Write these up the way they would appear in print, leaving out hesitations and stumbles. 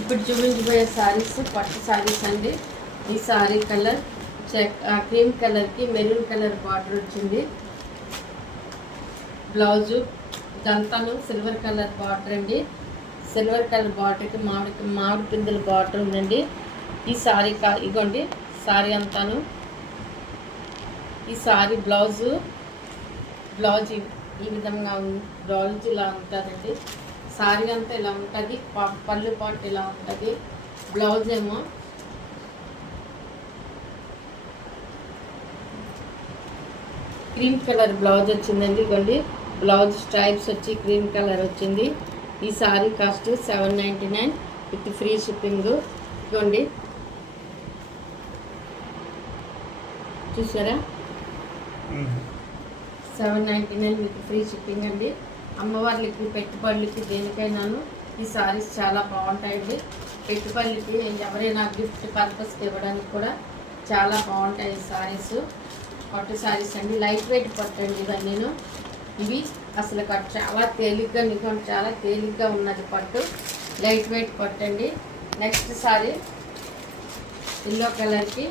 ఇప్పుడు చూపించబోయే శారీస్ పట్టు శారీస్ అండి. ఈ శారీ కలర్ క్రీమ్ కలర్కి మెరూన్ కలర్ బార్డర్ వచ్చింది. బ్లౌజు దంతాను సిల్వర్ కలర్ బార్డర్ అండి. సిల్వర్ కలర్ బార్డర్కి మామిడి పిందెల బార్డర్ ఉందండి. ఈ శారీ ఇగోండి శారీ అంతాను. ఈ శారీ బ్లౌజ్ ఈ విధంగా బ్లౌజ్ ఇలా ఉంటుందండి. శారీ అంతా ఇలా ఉంటుంది, పళ్ళు పాటు ఇలా ఉంటుంది. బ్లౌజ్ ఏమో క్రీమ్ కలర్ బ్లౌజ్ వచ్చిందండి. ఇవ్వండి బ్లౌజ్ స్ట్రైప్స్ వచ్చి క్రీమ్ కలర్ వచ్చింది. ఈ sari cost 799 with free shipping. ఇవ్వండి చూసారా, 799 విత్ ఫ్రీ షిప్పింగ్ అండి. అమ్మవార్లకి పెట్టుబడులకి దేనికైనాను ఈ శారీస్ చాలా బాగుంటాయండి. పెట్టుబడులకి ఎవరైనా గిఫ్ట్ పర్పస్కి ఇవ్వడానికి కూడా చాలా బాగుంటాయి ఈ శారీస్. పట్టు శారీస్ అండి, లైట్ వెయిట్ పట్టు అండి ఇవన్నీను. ఇవి అసలు చాలా తేలిగ్గా చాలా తేలిగ్గా ఉన్నది పట్టు, లైట్ వెయిట్ పట్టు అండి. నెక్స్ట్ శారీ ఎల్లో కలర్కి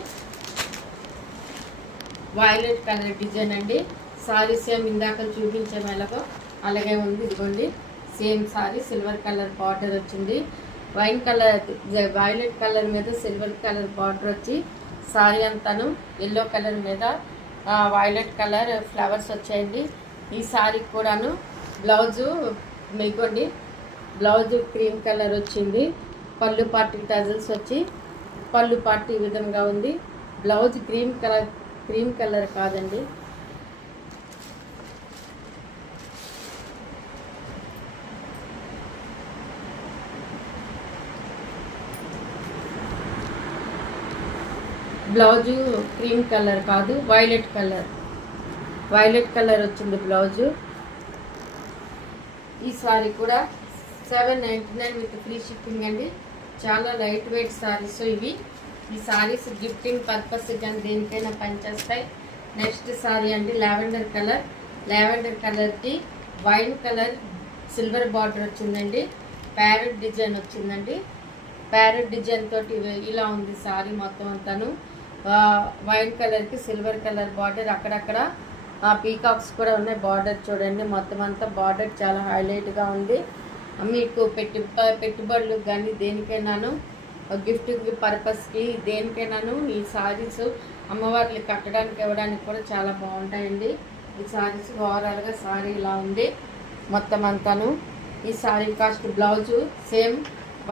వైలెట్ కలర్ డిజైన్ అండి. శారీ సేమ్ ఇందాక చూపించే మేళకు అలాగే ఉంది. ఇదిగోండి same sari silver colour border వచ్చింది. వైలెట్ కలర్ మీద సిల్వర్ కలర్ బార్డర్ వచ్చి శారీ అంతాను ఎల్లో కలర్ మీద వైలెట్ కలర్ ఫ్లవర్స్ వచ్చాయండి. ఈ శారీకి కూడాను బ్లౌజు మీకోండి బ్లౌజు క్రీమ్ కలర్ వచ్చింది. పళ్ళు పార్టీ టజల్స్ వచ్చి పళ్ళు పార్టీ ఈ విధంగా ఉంది. బ్లౌజ్ క్రీమ్ కలర్ కాదండి, బ్లౌజు క్రీమ్ కలర్ కాదు, వైలెట్ కలర్ వచ్చింది బ్లౌజు. ఈ సారీ కూడా 799 విత్ ఫ్రీ షిప్పింగ్ అండి. చాలా లైట్ వెయిట్ సారీస్ ఇవి. ఈ సారీస్ గిఫ్టింగ్ పర్పస్ కానీ దేనికైనా పనిచేస్తాయి. నెక్స్ట్ సారీ అండి లావెండర్ కలర్కి వైన్ కలర్ సిల్వర్ బార్డర్ వచ్చిందండి. ప్యారెట్ డిజైన్ వచ్చిందండి. ప్యారెట్ డిజైన్ తోటి ఇలా ఉంది సారీ మొత్తం అంతాను. వైన్ కలర్కి సిల్వర్ కలర్ బార్డర్, అక్కడక్కడ పీకాక్స్ కూడా ఉన్నాయి. బార్డర్ చూడండి మొత్తం అంతా బార్డర్ చాలా హైలైట్గా ఉంది. మీకు పెట్టుబడులు కానీ దేనికైనాను గిఫ్ట్ పర్పస్కి దేనికైనాను ఈ సారీస్ అమ్మవార్లు కట్టడానికి ఇవ్వడానికి కూడా చాలా బాగుంటాయండి. ఈ సారీస్ ఓవరాల్గా సారీ ఇలా ఉంది మొత్తం అంతాను. ఈ సారీ కాస్ట్ బ్లౌజు సేమ్